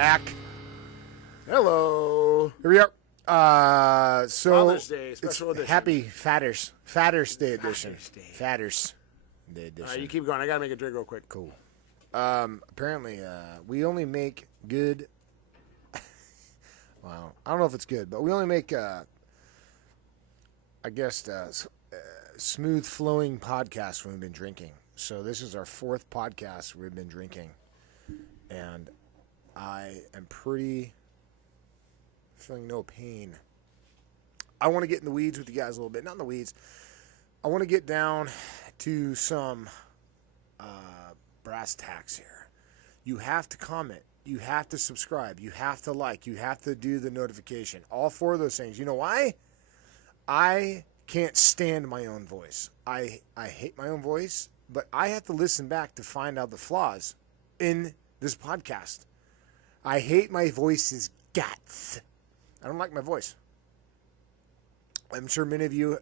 back. Hello. Here we are. Father's Day, special edition. Happy Fathers Day edition. Fathers Day edition. You keep going. I got to make a drink real quick. Cool. Apparently, we only make good. Well, I don't know if it's good, but we only make, smooth flowing podcasts when we've been drinking. So this is our fourth podcast we've been drinking, and I am feeling no pain. I want to get in the weeds with you guys a little bit. Not in the weeds. I want to get down to some brass tacks here. You have to comment. You have to subscribe. You have to like. You have to do the notification. All four of those things. You know why? I can't stand my own voice. I hate my own voice, but I have to listen back to find out the flaws in this podcast. I hate my voice's guts. I don't like my voice. I'm sure many of you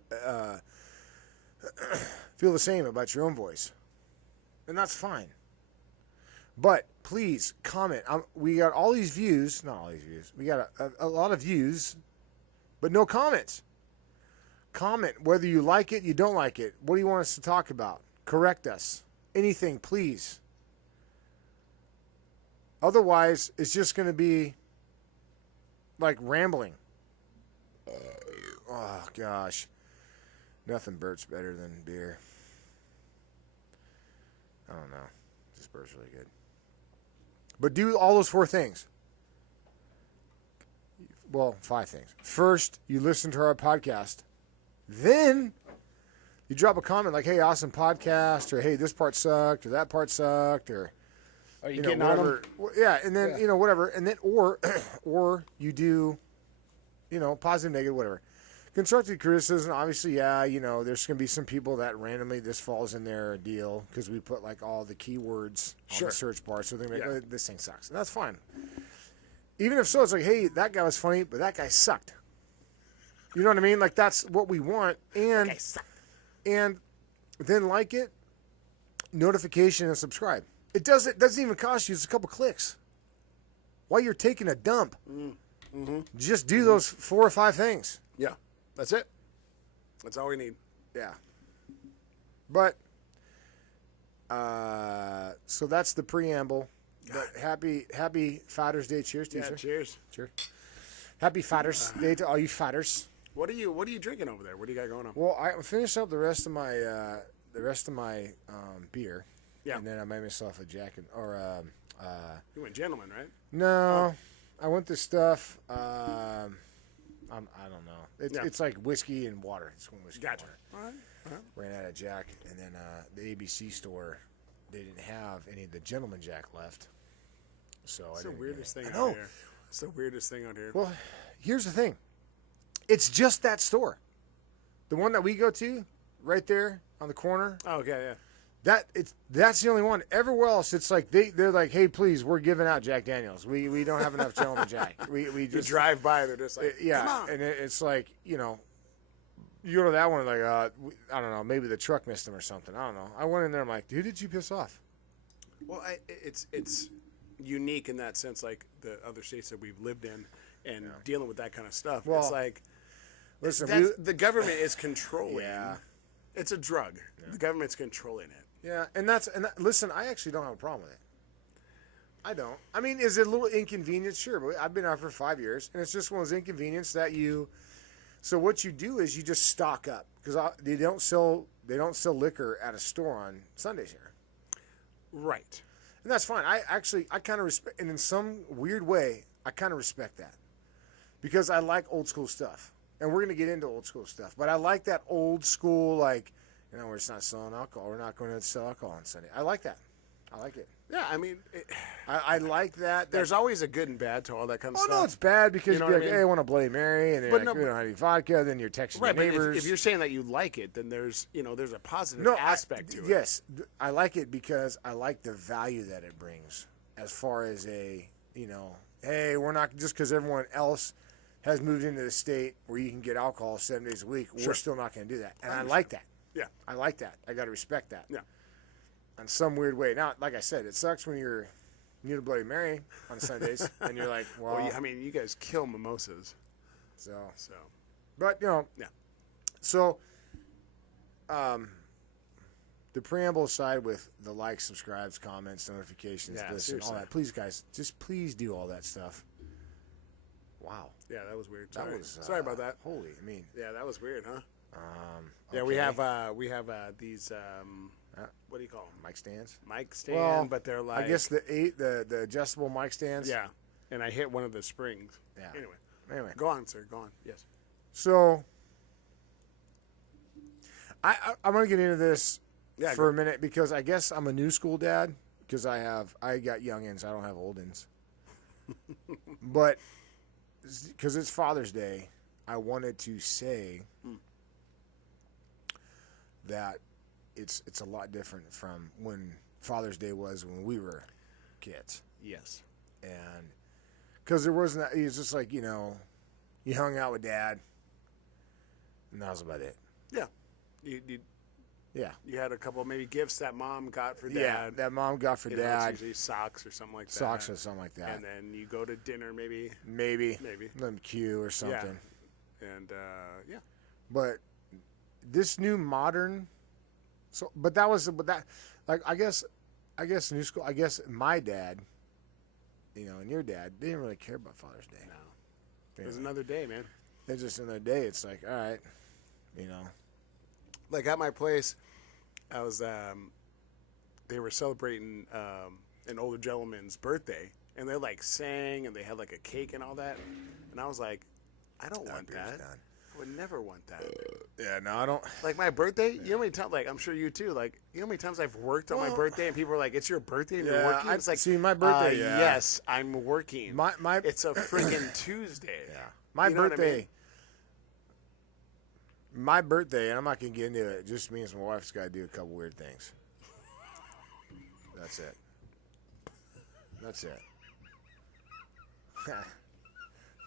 feel the same about your own voice. And that's fine. But please comment. We got all these views. Not all these views. We got a lot of views, but no comments. Comment whether you like it, you don't like it. What do you want us to talk about? Correct us. Anything, please. Otherwise, it's just going to be like rambling. Oh, gosh. Nothing burps better than beer. I don't know. This burps really good. But do all those four things. Well, 5 things. First, you listen to our podcast. Then you drop a comment like, hey, awesome podcast, or hey, this part sucked, or that part sucked, or Are you getting on whatever. them? Yeah, and then, whatever. And then, or you do, positive, negative, whatever. Constructive criticism, obviously, there's going to be some people that randomly this falls in their deal because we put like all the keywords on the search bar. So they're like, oh, this thing sucks. And that's fine. Even if so, it's like, hey, that guy was funny, but that guy sucked. You know what I mean? Like, that's what we want. And then like it, notification, and subscribe. It doesn't even cost you. It's a couple clicks. While you're taking a dump, just do those 4 or 5 things. Yeah. That's it. That's all we need. Yeah. But, so that's the preamble. But happy Father's Day. Cheers, Yeah, cheers. Cheers. Happy Father's Day to all you fathers. What are you drinking over there? What do you got going on? Well, I finished up the rest of my beer. Yeah. And then I made myself a jacket You went gentleman, right? No, I went to stuff. I don't know. It's like whiskey and water. It's whiskey Gotcha. and water. All right. Ran out of Jack, and then the ABC store, they didn't have any of the Gentleman Jack left. So It's I the didn't weirdest get it. thing out here. It's the weirdest thing out here. Well, here's the thing. It's just that store. The one that we go to, right there on the corner. Oh, okay, yeah. That's the only one. Everywhere else, it's like they're like, hey, please, we're giving out Jack Daniels. We don't have enough Gentleman Jack. We You just drive by, they're just like, yeah, come on. and it's like you go to that one like I don't know, maybe the truck missed him or something. I don't know. I went in there, I'm like, who did you piss off? Well, it's unique in that sense, like the other states that we've lived in and dealing with that kind of stuff. Well, it's like, listen, the government is controlling. Yeah. It's a drug. Yeah. The government's controlling it. Yeah, listen, I actually don't have a problem with it. I don't. I mean, is it a little inconvenient? Sure, but I've been out for 5 years, and it's just one of those inconvenience that you. So what you do is you just stock up because they don't sell liquor at a store on Sundays here. Right. And that's fine. I kind of respect, and in some weird way, I kind of respect that because I like old school stuff, and we're gonna get into old school stuff. But I like that old school, like, we're just not selling alcohol. We're not going to sell alcohol on Sunday. I like that. I like it. Yeah, I mean, I like that. There's always a good and bad to all that kind of stuff. Oh no, it's bad because You know you're what like, I mean? hey, I want a Bloody Mary, and then But like, no, we don't have any vodka. Then you're texting right, your but neighbors. if you're saying that you like it, then there's a positive aspect to it. Yes, I like it because I like the value that it brings. As far as hey, we're not just because everyone else has moved into the state where you can get alcohol 7 days a week. We're still not going to do that, and I like that. Yeah, I like that. I got to respect that. Yeah. In some weird way. Now, like I said, it sucks when you're You need a Bloody Mary on Sundays, and you're like, well, Well, I mean, you guys kill mimosas. so. So, But yeah. So, the preamble aside with the likes, subscribes, comments, notifications, Yeah, this and all seriously. that. Please, guys, just please do all that stuff. Wow, Yeah, that was weird. that Sorry. was Sorry about that. Holy, I mean, Yeah, that was weird, huh? okay. Yeah, we have these what do you call them? Mic stands. Mic stand, Well, but they're like I guess the adjustable mic stands. yeah. And I hit one of the springs. Yeah. Anyway, go on, sir. Go on. Yes. So, I'm gonna get into this Yeah, for a minute because I guess I'm a new school dad because I got youngins. I don't have oldins. But because it's Father's Day, I wanted to say that it's a lot different from when Father's Day was when we were kids, Yes. and because there wasn't. It was just like you hung out with Dad, and that was about it. Yeah. Yeah. You had a couple maybe gifts that mom got for Yeah, dad. that mom got for You know, Dad. it's usually socks or something like that. Socks or something like that. And then you go to dinner maybe. Maybe. Maybe. Them Q or something. And yeah. But this new modern, but like I guess new school. I guess my dad, and your dad, they didn't really care about Father's Day. No. It was another day, man. It's just another day. It's like, all right, Like at my place, I was they were celebrating an older gentleman's birthday, and they like sang and they had like a cake and all that, and I was like, I don't want beer's that. done. I would never want that. Yeah, no, I don't. Like my birthday, you know how many times? Like I'm sure you too. Like you know how many times I've worked on my birthday and people are like, "It's your birthday and you're Yeah, working." It's like, see, my birthday, yeah. Yes, I'm working. My It's a freaking Tuesday. yeah, my You know what I birthday. mean? My birthday, and I'm not gonna get into it. Just means my wife's got to do a couple weird things. That's it. That's it.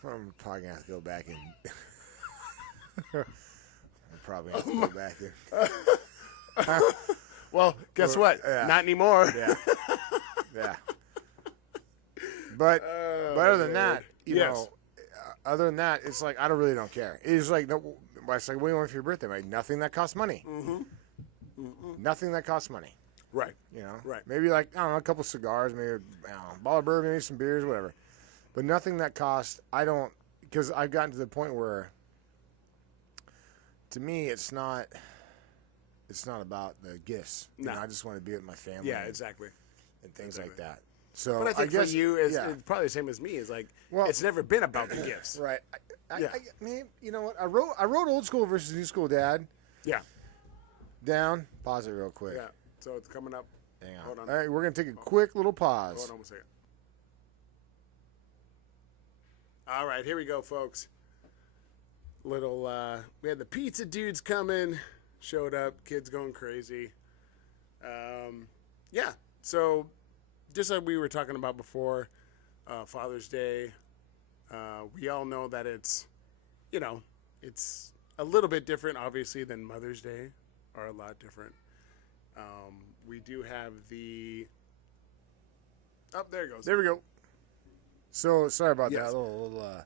I'm probably gonna have to go back and. I'm probably have to go back and. Well, guess what? Yeah. Not anymore. Yeah. Yeah. But other than that, Yes. other than that, it's like I really don't care. It's like no. It's like, what do you want for your birthday? Like nothing that costs money. Nothing that costs money. Right. Right. Maybe like I don't know, a couple cigars, maybe a bottle of bourbon, maybe some beers, whatever. But nothing that costs. I don't, because I've gotten to the point where, to me, it's not about the gifts. No. I just want to be with my family. Yeah, exactly. and things like Exactly. that. So But I think guess, for you, it's probably the same as me. Is like Well- it's never been about the gifts. right. Yeah. I mean, you know what? I wrote Old School versus New School Dad Yeah. down. Pause it real quick. Yeah. So it's coming up. Hang on. Hold on. All right, we're gonna take a quick little pause. Hold on one second. All right, here we go, folks. Little, we had the pizza dudes coming, showed up, kids going crazy. Yeah, so just like we were talking about before, Father's Day, we all know that it's a little bit different, obviously, than Mother's Day, or a lot different. We do have the. Oh, there it goes. There we go. So sorry about Yes. that. Little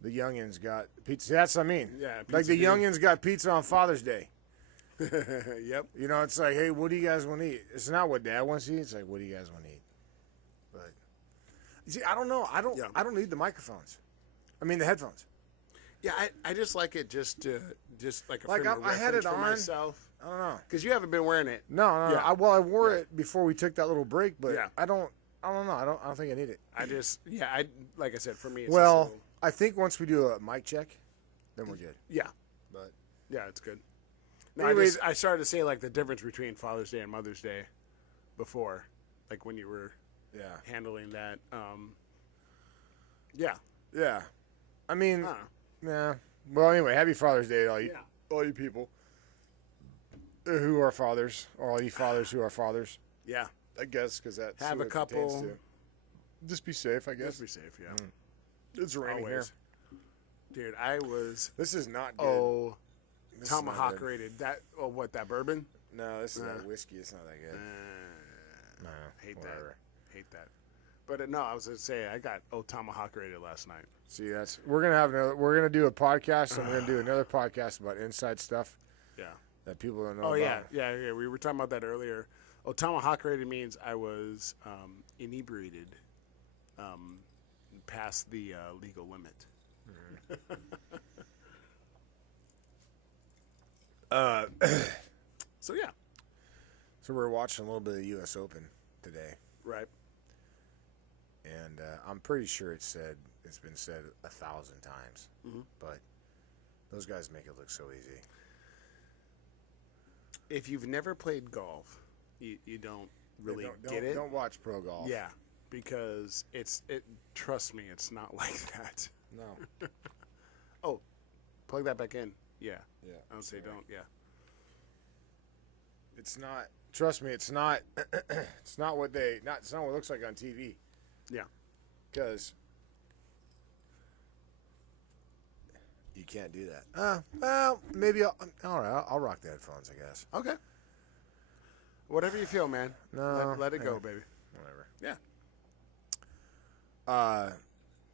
the youngins got pizza. That's what I mean. Yeah, like pizza the dude. youngins got pizza on Father's Day. Yep. It's like, hey, what do you guys want to eat? It's not what Dad wants to eat. It's like, what do you guys want to eat? But you see, I don't know. I don't need the microphones. I mean the headphones. Yeah, I just like it just like a Like, frame of I had it reference for on. myself. I don't know. Because you haven't been wearing it. No. Yeah. I wore it before we took that little break, but Yeah. I don't know. I don't think I need it. I like I said, for me, it's Well, just a little, I think once we do a mic check, then we're good. yeah, But yeah, it's good. No, Anyways- I started to say like the difference between Father's Day and Mother's Day before, like when you were yeah. handling that. Yeah. Yeah. I mean, I don't know. yeah. Well, anyway, happy Father's Day to all you, Yeah. all you people who are fathers, or all you fathers who are fathers. Yeah. I guess because that's Have who a it pertains couple. to. Just be safe, I guess. Just be safe. Yeah. It's raining Always. here. Dude, I was This is not good. This is not tomahawk good. rated. That that bourbon? No, this is Nah. not whiskey. It's not that good. No, Hate whatever. that. hate that. But no, I was gonna say I got tomahawk rated last night. See, we're gonna do a podcast, and we're gonna do another podcast about inside stuff. Yeah. That people don't know. Oh about. yeah. We were talking about that earlier. Tomahawk rated means I was inebriated, past the legal limit. So yeah. So we're watching a little bit of the U.S. Open today, Right. and I'm pretty sure it's been said 1,000 times, but those guys make it look so easy. If you've never played golf, you don't really get it. Don't watch pro golf. Yeah, because trust me, it's not like that. No. Oh, plug that back in. Yeah. Yeah. I would say don't. Yeah. It's not. Trust me, it's not. It's not what it looks like on TV. Yeah. Because you can't do that. Well, maybe I'll rock the headphones, I guess. Okay. Whatever you feel, man. No, let it go, baby. Whatever. Yeah.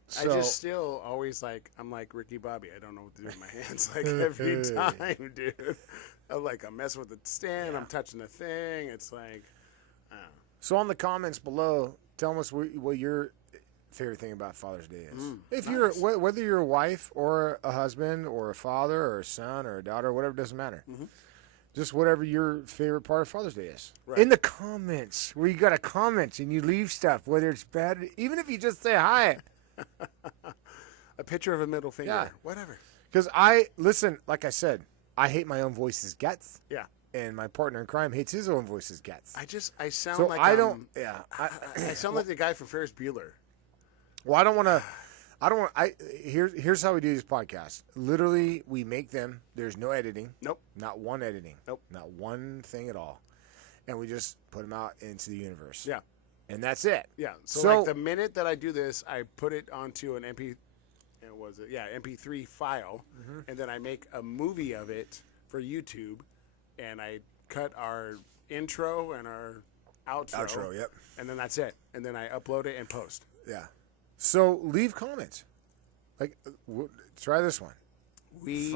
So, I just still always I'm like Ricky Bobby. I don't know what to do with my hands every time, dude. I'm messing with the stand. Yeah. I'm touching the thing. It's like, So on the comments below, tell us what your favorite thing about Father's Day is. If nice. you're whether you're a wife or a husband or a father or a son or a daughter, whatever, doesn't matter. Just whatever your favorite part of Father's Day is. Right. In the comments, where you got a comment and you leave stuff, whether it's bad, even if you just say hi. a picture of a middle finger. Yeah. Whatever. Because listen, like I said, I hate my own voice's guts. Yeah. And my partner in crime hates his own voice's guts. I sound So like I don't. Yeah. I sound like the guy from Ferris Bueller. Well, I don't want to. Here's how we do this podcast. Literally, we make them. There's no editing. Nope. Not one editing. Nope. Not one thing at all. And we just put them out into the universe. Yeah. And that's it. Yeah. So the minute that I do this, I put it onto an MP3 file, and then I make a movie of it for YouTube, and I cut our intro and our outro. Yep. And then that's it. And then I upload it and post. Yeah. So leave comments. Try this one. We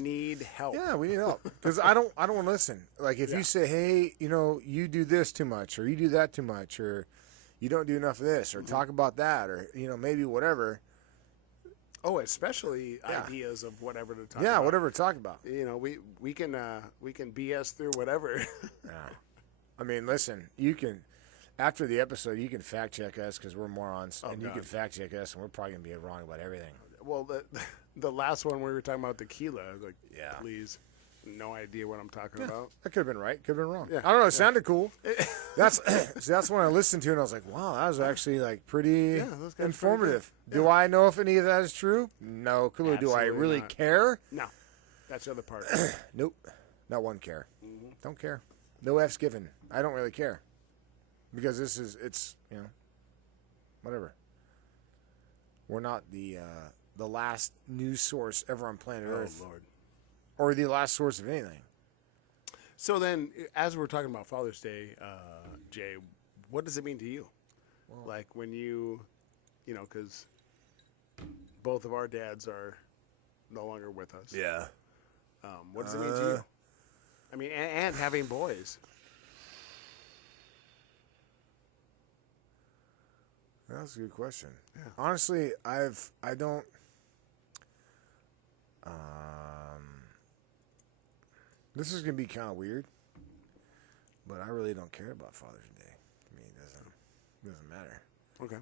need help. Yeah, we need help because I don't want to listen. Like if you say, hey, you do this too much, or you do that too much, or you don't do enough of this, or talk about that, or maybe whatever. Oh, especially ideas of whatever to talk about. Yeah, whatever to talk about. We can BS through whatever. Yeah. I mean, listen, you can. After the episode, you can fact check us because we're morons, and you can fact check us, and we're probably gonna be wrong about everything. Well, the last one we were talking about tequila. I was like, Yeah. Please, no idea what I'm talking about. That could have been right, could have been wrong. Yeah. I don't know. It sounded cool. That's when I listened to it, and I was like, wow, that was actually pretty informative. Pretty Do I know if any of that is true? No clue. Do I Absolutely really not. care? No, that's the other part. Nope, not one care. Don't care. No F's given. I don't really care because it's whatever. We're not the last news source ever on planet Earth, Lord. or the last source of anything. So then, as we're talking about Father's Day, Jay, what does it mean to you? Like when because both of our dads are no longer with us. Yeah. What does it mean to you? I mean, and having boys. That's a good question. Yeah. Honestly, I don't. This is gonna be kind of weird, but I really don't care about Father's Day. To me, it doesn't matter. Okay.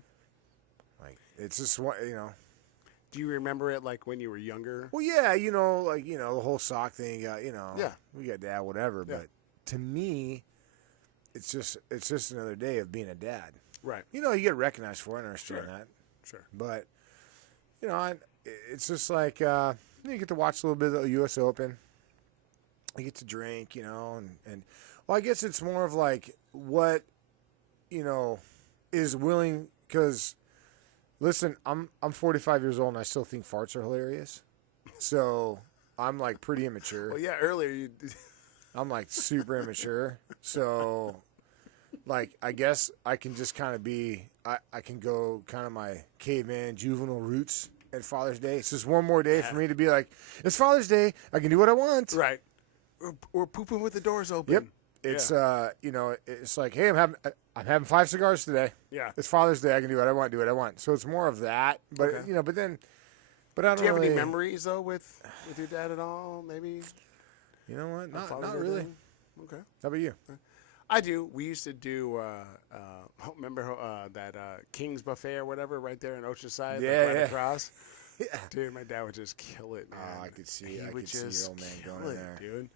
Like it's just what Do you remember it like when you were younger? Well, yeah, the whole sock thing. Yeah. We got dad, whatever. Yeah. But to me, it's just another day of being a dad. Right. You get recognized for it. I understand that. Sure. But it's just like you get to watch a little bit of the U.S. Open. You get to drink, and well, I guess it's more of like what is willing. Because listen, I'm 45 years old and I still think farts are hilarious. So I'm pretty immature. Well, yeah. Earlier you. I'm super immature. So like, I guess I can just kind of be, I can go kind of my caveman juvenile roots at Father's Day. It's just one more day for me to be like, it's Father's Day. I can do what I want. Right. Or pooping with the doors open. Yep. It's it's like, hey, I'm having 5 cigars today. Yeah. It's Father's Day. I can do what I want. Do what I want. So it's more of that. But Okay. but then, but I don't. Do you have really, any memories though with your dad at all? Maybe. You know what? Father's Not Day really. thing? Okay. How about you? I do. We used to do. Remember that King's Buffet or whatever right there in Oceanside? Yeah, right yeah. across. Yeah. Dude, my dad would just kill it, man. Oh, I could see. He I would could see your just old man kill going in it, there. dude.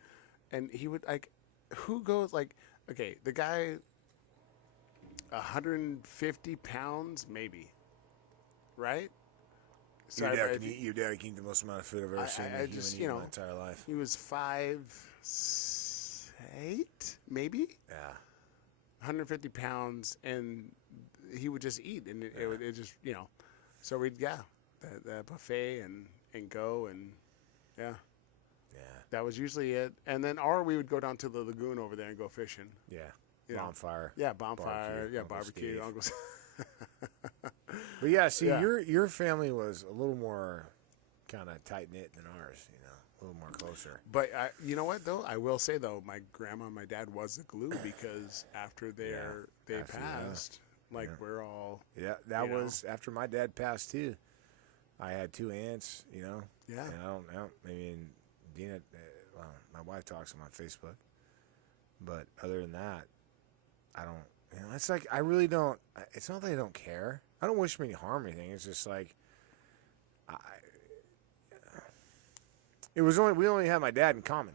And he would like, who goes like, okay, the guy, 150 pounds maybe, right? Your Sorry, dad, but can eat, your dad can eat the most amount of food I've ever seen I a human just, eat you in know, my entire life. he was 5'8", maybe. Yeah. 150 pounds, and he would just eat, and it just, you know. So we'd, the buffet and go, and yeah. Yeah. That was usually it. And then, or we would go down to the lagoon over there and go fishing. Yeah. You know. Bonfire. Yeah, bonfire. Barbecue, Yeah, Uncle barbecue. Steve. Uncle But yeah, see, Yeah. your family was a little more kind of tight knit than ours. A little more closer. But you know what, though? I will say, though, my grandma and my dad was the glue because after they After, passed, we're all. Yeah, that You know. was after my dad passed too. I had 2 aunts, Yeah. and I don't. I mean, Dina. Well, my wife talks to him on Facebook, but other than that, I don't. It's like I really don't. It's not that I don't care. I don't wish him any harm or anything. It's just like, it was we only had my dad in common.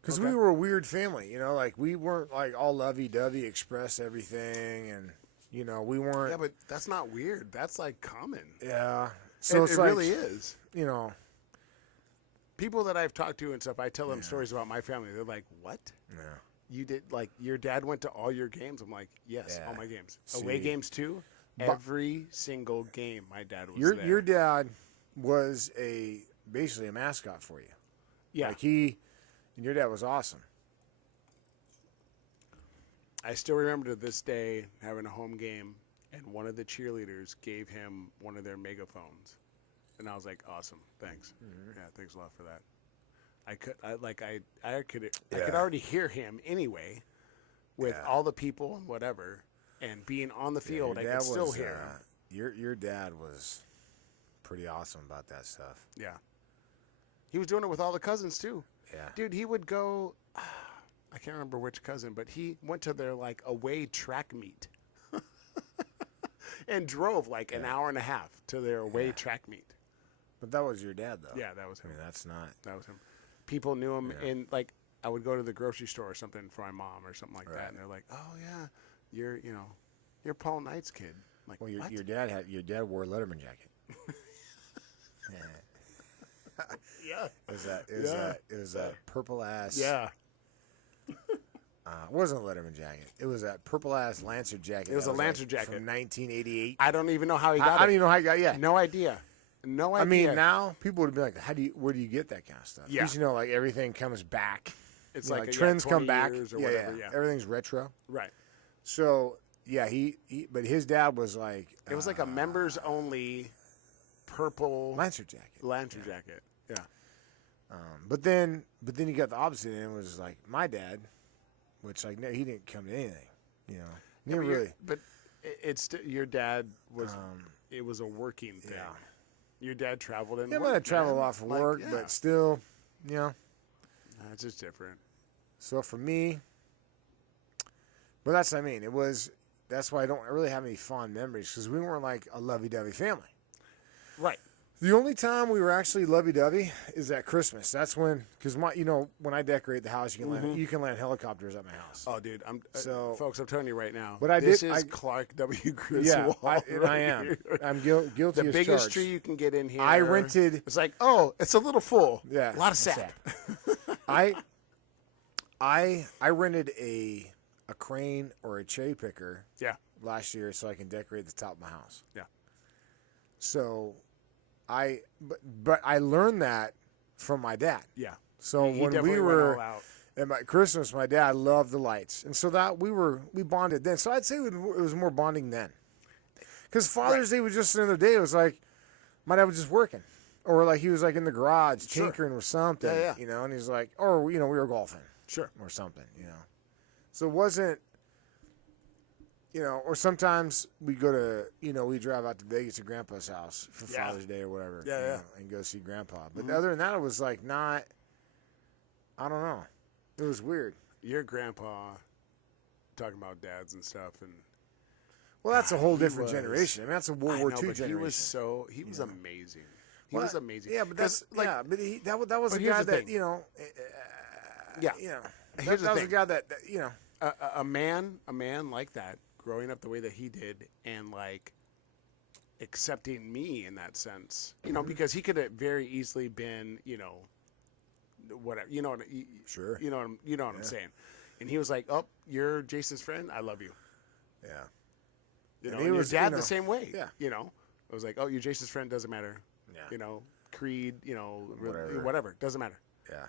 Because we were a weird family, like we weren't like all lovey-dovey, express everything, and we weren't. Yeah, but that's not weird. That's like common. Yeah, so it it's like, really is. People that I've talked to and stuff, I tell them stories about my family. They're like, "What? Yeah. You did like your dad went to all your games?" I'm like, "Yes, Yeah. all my games. See. Away games too. Every single game, my dad was there." Your dad was basically a mascot for you. Yeah. Like and your dad was awesome. I still remember to this day having a home game, and one of the cheerleaders gave him one of their megaphones, and I was like, "Awesome, thanks. Yeah, thanks a lot for that." I could already hear him anyway, with all the people and whatever, and being on the field, Your I dad could still was, hear him. Your dad was pretty awesome about that stuff. Yeah, he was doing it with all the cousins too. Yeah. Dude, he would go. I can't remember which cousin, but he went to their like away track meet and drove like an hour and a half to their away track meet. But that was your dad, though. Yeah, that was him. I mean, that's not. That was him. People knew him, and like I would go to the grocery store or something for my mom or something like that, and they're like, "Oh yeah, you're Paul Knight's kid." I'm like, Well, what? your dad wore a Letterman jacket. Yeah. It was that purple ass. Yeah. It wasn't a Letterman jacket. It was that purple ass Lancer jacket. It was that a Lancer jacket from 1988. I don't even know how he got it. I don't even know how he got. Yeah. No idea. No idea. I mean, now people would be like, where do you get that kind of stuff? Yeah. Because like everything comes back. it's Like like trends 20 come back. years or Yeah, whatever. yeah. Yeah. Everything's retro. Right. So yeah, but his dad was like. It was like a members only purple Lancer jacket. Lancer jacket. Yeah. But then you got the opposite end, was like my dad, which like no, he didn't come to anything, He but really. But it's your dad was. It was a working thing. Yeah. Your dad traveled and Yeah, I worked, might have traveled a man. lot for Like, work, yeah. but still, It's just different. So for me, but that's what I mean. That's why I don't really have any fond memories, because we weren't like a lovey-dovey family. Right. The only time we were actually lovey-dovey is at Christmas. That's when, because when I decorate the house, you can land helicopters at my house. Oh, dude, folks, I'm telling you right now. But this is Clark W. Griswold. I right am. here. I'm guilty The as biggest charged. tree you can get in here. I rented. It's like, oh, it's a little full. Yeah, a lot of sap. I rented a crane or a cherry picker. Yeah. Last year, so I can decorate the top of my house. Yeah. So, but I learned that from my dad. Yeah. So He when definitely we went were all out. And my Christmas, my dad loved the lights, and so that we bonded then. So I'd say it was more bonding then, because Father's Day was just another day. It was like my dad was just working, or like he was like in the garage tinkering with something, you know. And he's like, or you know, we were golfing, or something, you know. So it wasn't, you know, or sometimes we go to, you know, we drive out to Vegas to Grandpa's house for Father's Day or whatever, you know, and go see Grandpa. But other than that, it was like not. I don't know. It was weird. Your grandpa talking about dads and stuff, and well, that's a whole different generation. I mean, that's a World War II generation. He was amazing. He was amazing. Yeah, but that's like that was a guy that you know. You know, that was a guy that you know. A man like that, growing up the way that he did, and like accepting me in that sense, you know, because he could have very easily been, you know, whatever, you know, you know what I'm saying, and he was like, "Oh, you're Jason's friend. I love you." Yeah, you know, and your dad the same way. Yeah, you know, it was like, "Oh, you're Jason's friend. Doesn't matter." Yeah, you know, creed, you know, whatever doesn't matter. Yeah,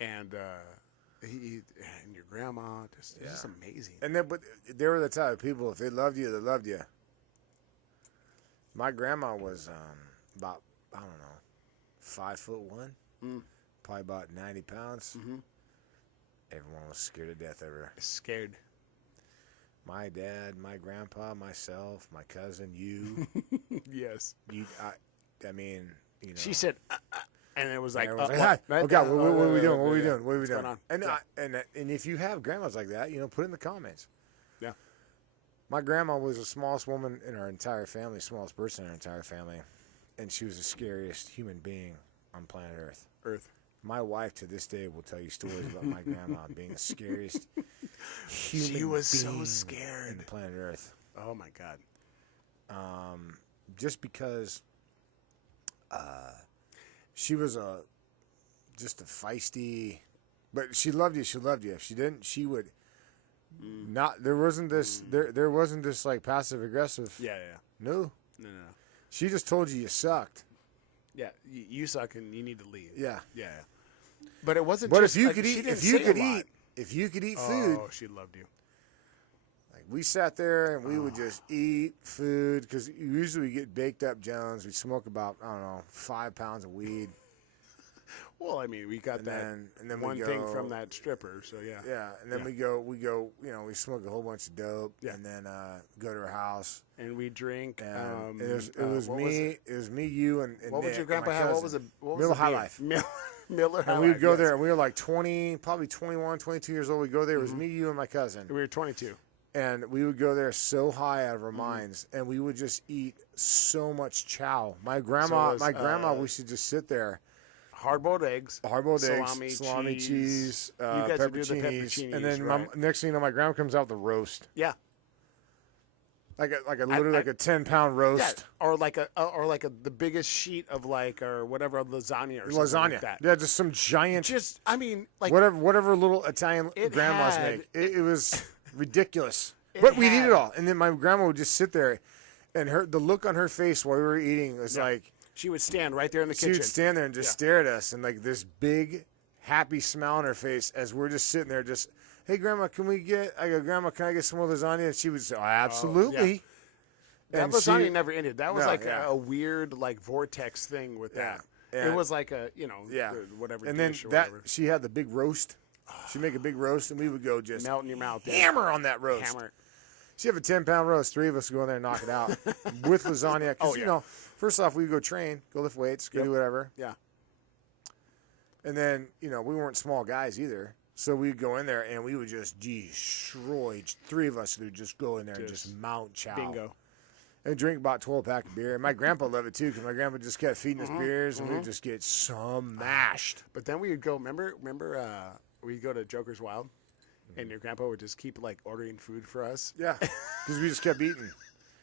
and he and your grandma just amazing. And then, but they were the type of people, if they loved you, they loved you. My grandma was about, I don't know, 5'1", probably about 90 pounds. Everyone was scared to death of her. Scared. My dad, my grandpa, myself, my cousin, you. Yes. I mean, you know. She said, and it was like, oh God, what are we doing? What are we doing? What are we doing? And if you have grandmas like that, you know, put it in the comments. Yeah. My grandma was the smallest woman in our entire family, smallest person in our entire family, and she was the scariest human being on planet Earth. My wife to this day will tell you stories about my grandma being the scariest human being. She was so scared on planet Earth. Oh my God. Just because she was just a feisty, but she loved you. She loved you. If she didn't, she would not. There wasn't this. There wasn't this like passive aggressive. Yeah. No. She just told you sucked. Yeah, you suck and you need to leave. Yeah. But it wasn't. But just, if you like, could eat, if you could eat food. Oh, she loved you. Like we sat there and we would just eat food because usually we get baked up Jones. We smoke about 5 pounds of weed. Well, I mean, we got and then one thing from that stripper, so yeah. Yeah, and then we go, you know, we smoke a whole bunch of dope, and then go to her house. And we drink. And it was me, you, and what Nick, would your grandpa have? What was Miller High Life. Miller High Life. And we would go there, and we were like 20, probably 21, 22 years old. We go there. It was me, you, and my cousin. We were 22. And we would go there so high out of our minds, and we would just eat so much chow. My grandma, we should just sit there. Hard-boiled eggs, salami, cheese, pepperoncinis, and then next thing you know, my grandma comes out with a roast. Yeah, literally like a 10-pound roast, or like the biggest sheet of or whatever lasagna or something like that. Yeah, just some giant. Whatever little Italian grandmas make. It was ridiculous, but we'd eat it all, and then my grandma would just sit there, and the look on her face while we were eating was like. She would stand right there in the kitchen. She would stand there and just stare at us, and like this big, happy smile on her face as we're just sitting there. Just, hey, Grandma, can we get? I go, Grandma, can I get some more lasagna? And she would say, oh, absolutely. That lasagna never ended. That was a weird vortex thing with that. It was like a whatever. And then she had the big roast. She'd make a big roast, and we would go just melt in your mouth. Hammer on that roast. Hammer. She'd have a 10-pound roast. 3 of us would go in there and knock it out with lasagna. Because, you know, first off, we would go train, go lift weights, go do whatever. Yeah. And then, you know, we weren't small guys either. So we'd go in there and we would just destroy. 3 of us would just go in there and just mount chow. Bingo. And drink about 12-pack of beer. And my grandpa loved it too because my grandpa just kept feeding us beers and we'd just get smashed. But then we would go, remember we'd go to Joker's Wild? And your grandpa would just keep ordering food for us. Yeah, because we just kept eating.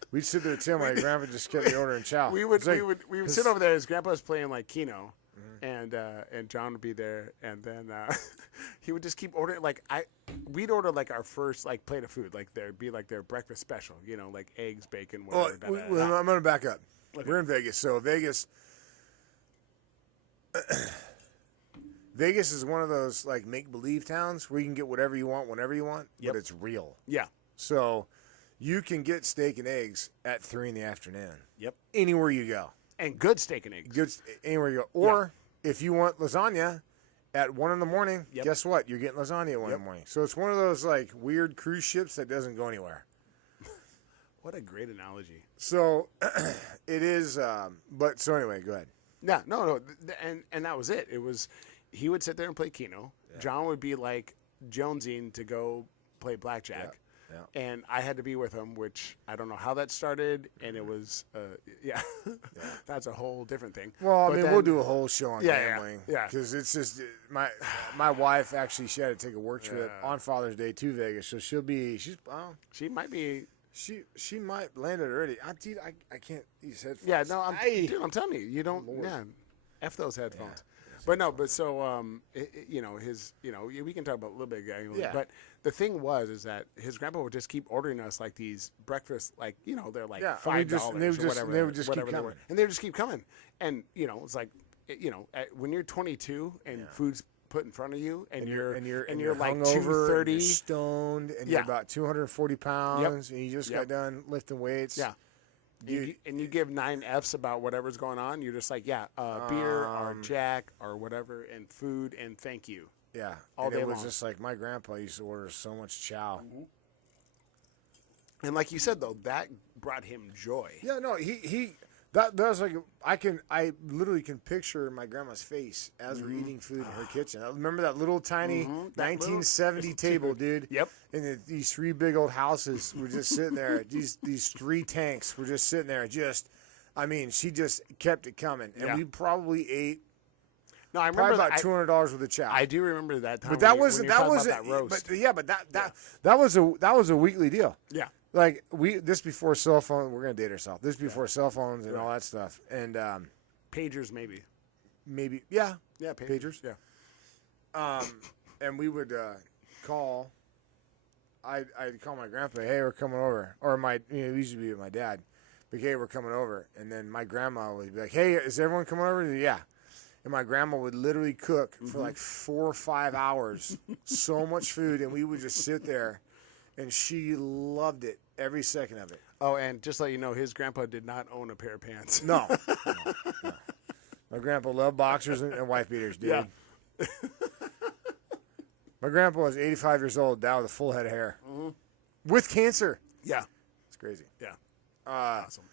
We'd sit there till my grandpa just kept ordering chow. We would sit over there. His grandpa was playing Keno, and John would be there, and then he would just keep ordering. We'd order our first plate of food. There'd be their breakfast special. You know, eggs, bacon, whatever. Well, I'm gonna back up. Okay. We're in Vegas, so Vegas. Vegas is one of those like make believe towns where you can get whatever you want whenever you want, Yep. but it's real. Yeah. So you can get steak and eggs at 3 in the afternoon. Yep. Anywhere you go. And good steak and eggs. Good anywhere you go. Or if you want lasagna at 1 in the morning, Yep. guess what? You're getting lasagna at 1 in the morning. So it's one of those like weird cruise ships that doesn't go anywhere. What a great analogy. So it is. But so anyway, go ahead. Yeah, no, and that was it. It was, he would sit there and play Keno. Yeah. John would be like jonesing to go play blackjack. Yeah. And I had to be with him, which I don't know how that started. And it was, that's a whole different thing. Well, I mean, we'll do a whole show on gambling. Yeah. Because it's just, my wife actually, she had to take a work trip on Father's Day to Vegas. So she might be. She might land it already. I can't use headphones. Yeah, no, I'm telling you, you don't. Yeah, F those headphones. Yeah. But no, but so we can talk about a little bit of gambling. Yeah. But the thing is that his grandpa would just keep ordering us like these breakfast, like they're like $5 or whatever. They would just keep coming, and they would just keep coming. And it's like when you're 22 and food's put in front of you, and you're like hungover, 230, you're stoned, and you're about 240 pounds, and you just got done lifting weights. Yeah. And you give 9 Fs about whatever's going on. You're just like, beer or Jack or whatever, and food, and thank you. Yeah. All day it was long. just like my grandpa used to order so much chow. Mm-hmm. And like you said, though, that brought him joy. Yeah, no, that was like I literally can picture my grandma's face as we're eating food in her kitchen. I remember that little tiny 1970 table, dude. Yep. And these 3 big old houses were just sitting there. these 3 tanks were just sitting there. She just kept it coming, and we probably ate. No, I remember about $200 worth of chow. I do remember that time. But that wasn't that roast. That was a weekly deal. Yeah. Like this before cell phone, we're gonna date ourselves. This before cell phones and all that stuff, and pagers maybe, pagers, and we would call. I'd call my grandpa, hey, we're coming over, or it used to be with my dad, but hey, we're coming over, and then my grandma would be like, hey, is everyone coming over? Yeah, and my grandma would literally cook for like 4 or 5 hours, so much food, and we would just sit there. And she loved it, every second of it. Oh, and just to let you know, his grandpa did not own a pair of pants. No. My grandpa loved boxers and wife beaters, dude. Yeah. My grandpa was 85 years old, down with a full head of hair. Mm-hmm. With cancer. Yeah. It's crazy. Yeah. Awesome.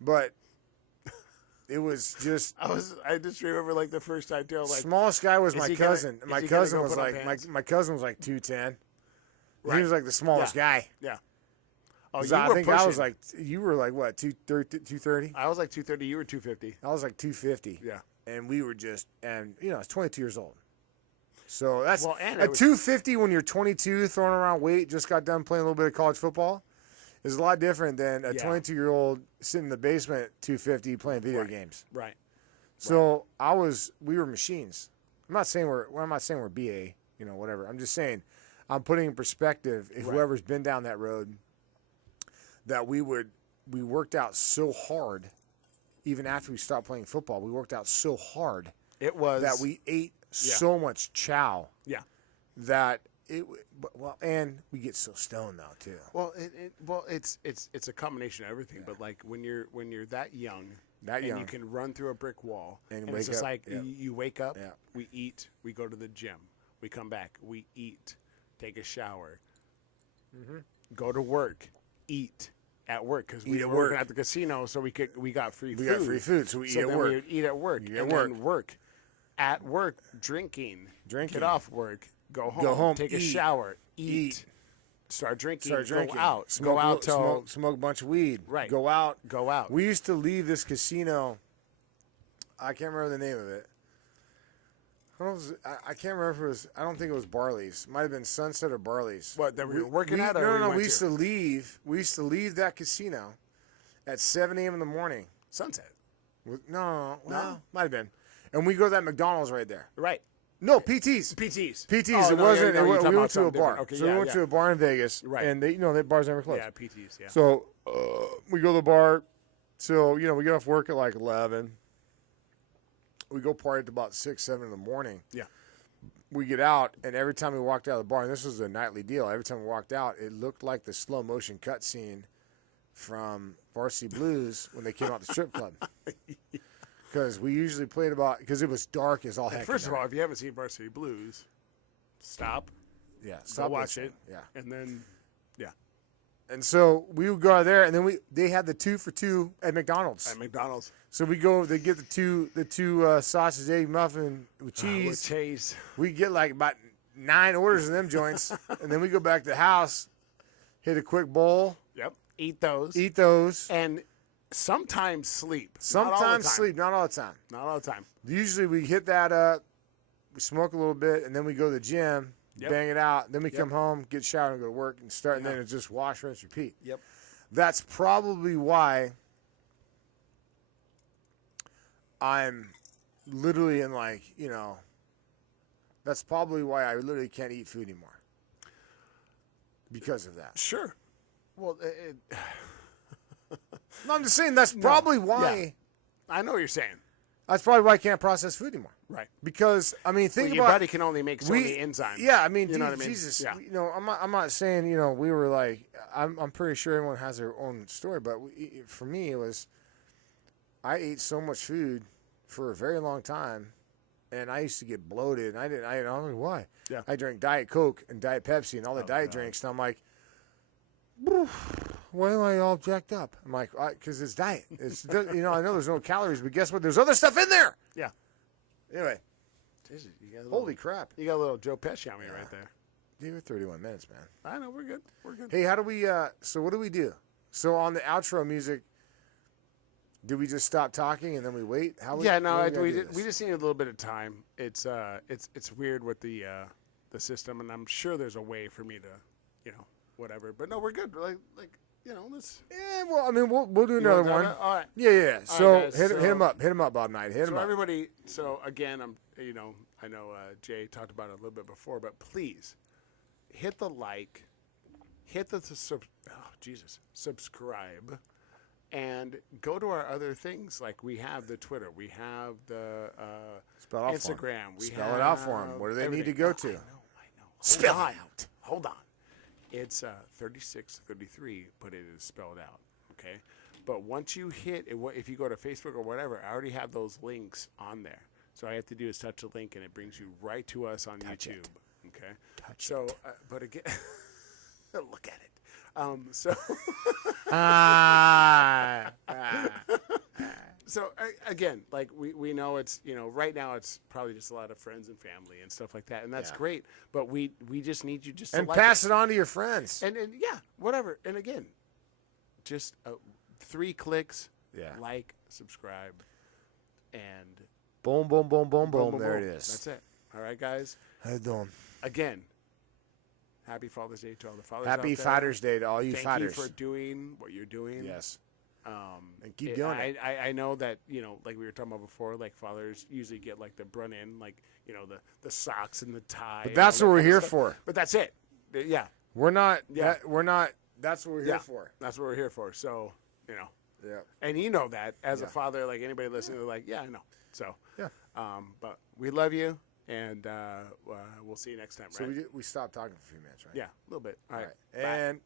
But it was just... I just remember, like, the first time, too. Like, smallest guy was my cousin. My cousin was like 210. Right. He was like the smallest guy. Yeah. Oh, I was like, you were like what, 230? I was like 230. You were 250. I was like 250. Yeah. And we were I was 22 years old. So that's at 250 when you're 22, throwing around weight, just got done playing a little bit of college football, is a lot different than a 22-year-old sitting in the basement at 250 playing video games. Right. So we were machines. I'm not saying we're BA, whatever. I'm just saying. I'm putting in perspective, if whoever's been down that road, that we worked out so hard, even after we stopped playing football, we worked out so hard. It was that we ate so much chow. Yeah. That and we get so stoned now too. Well, it's a combination of everything. Yeah. But like when you're that young, and you can run through a brick wall, and it's just like you wake up, we eat, we go to the gym, we come back, we eat. Take a shower, go to work, eat at work because we were working at the casino, so we got free food. We got free food, so we eat at work. We would eat at work, then work. At work, drinking. Get off work, go home, take a shower, eat. Start drinking. Go out. Smoke a bunch of weed. Right. Go out. We used to leave this casino. I can't remember the name of it. I can't remember if it was. I don't think it was Barley's. Might have been Sunset or Barley's. What that we were working at? Or no. We used to leave. We used to leave that casino at 7 a.m. in the morning. Sunset. No. Might have been. And we go to that McDonald's right there. Right. No, PT's. Oh, it wasn't. We went to a bar. Okay, so we went to a bar in Vegas, right? And the bars never closed. Yeah, PT's. Yeah. So we go to the bar. So we get off work at like 11. We go party at about 6, 7 in the morning. Yeah. we get out, and every time we walked out of the bar, and this was a nightly deal, every time we walked out, it looked like the slow motion cutscene from Varsity Blues when they came out the strip club. Because we usually played because it was dark as all heck. First of all, if you haven't seen Varsity Blues, stop. Yeah, Stop, watch it. Yeah. And then, yeah. And so we would go out there, and then they had the 2 for $2 at McDonald's. At McDonald's. So we go, they get the two sausage, egg muffin with cheese. With cheese. We get like about 9 orders of them joints, and then we go back to the house, hit a quick bowl. Yep. Eat those. And sometimes sleep. Sometimes sleep, not all the time. Not all the time. Usually we hit that up, we smoke a little bit, and then we go to the gym, bang it out. Then we come home, get showered, and go to work and start, and then it's just wash, rinse, repeat. Yep. That's probably why I'm literally in that's probably why I literally can't eat food anymore. Because of that. Sure. Well, No, I'm just saying that's probably why. Yeah. I know what you're saying. That's probably why I can't process food anymore. Right. Because think your about body can only make so many enzymes. Yeah, I mean, you know what I mean? Jesus. Yeah. I'm not saying we were like. I'm pretty sure everyone has their own story, but for me it was. I ate so much food for a very long time, and I used to get bloated. And I don't know why. Yeah. I drank Diet Coke and Diet Pepsi and all the diet drinks, and I'm like, why am I all jacked up? I'm like, because it's diet. It's I know there's no calories, but guess what? There's other stuff in there. Yeah. Anyway, Jesus, holy crap! You got a little Joe Pesci on me right there. Dude, we're 31 minutes, man. I know, we're good. We're good. Hey, how do we? So what do we do? So on the outro music, do we just stop talking and then we wait? We just need a little bit of time. It's weird with the system, and I'm sure there's a way for me to, whatever. But no, we're good. Let's. Yeah, well, I mean, we'll do another one. All right. Yeah. So right, guys, hit him up, Bob Knight. Hit him up. Everybody. So again, I know Jay talked about it a little bit before, but please hit the like, hit the subscribe, and go to our other things. Like we have the Twitter, we have the Instagram. Spell it out for them. Where do they need to go to? I know. Spell it out. Hold on. It's 3633, but it is spelled out. Okay. But once you hit, if you go to Facebook or whatever, I already have those links on there. So all you have to do is touch the link, and it brings you right to us on YouTube. Okay. But again, look at it. So again, like we know it's right now it's probably just a lot of friends and family and stuff like that, and that's great. But we just need you just to like pass it on to your friends. And whatever. And again, just 3 clicks. Yeah. Like, subscribe, and boom. There it is. That's it. All right, guys. How you doing? Again, happy Father's Day to all the fathers. Happy Father's Day to all you fathers. Thank you for doing what you're doing. Yes. And keep doing it. I know that, like we were talking about before, like fathers usually get like the brunt end, like, the socks and the tie. But that's what we're here for. But that's it. Yeah. We're not, that's what we're here for. That's what we're here for. So, Yeah. And that as a father, like anybody listening, they're like, yeah, I know. So, yeah. But we love you, and we'll see you next time, right? So we stopped talking for a few minutes, right? Yeah, a little bit. All right. And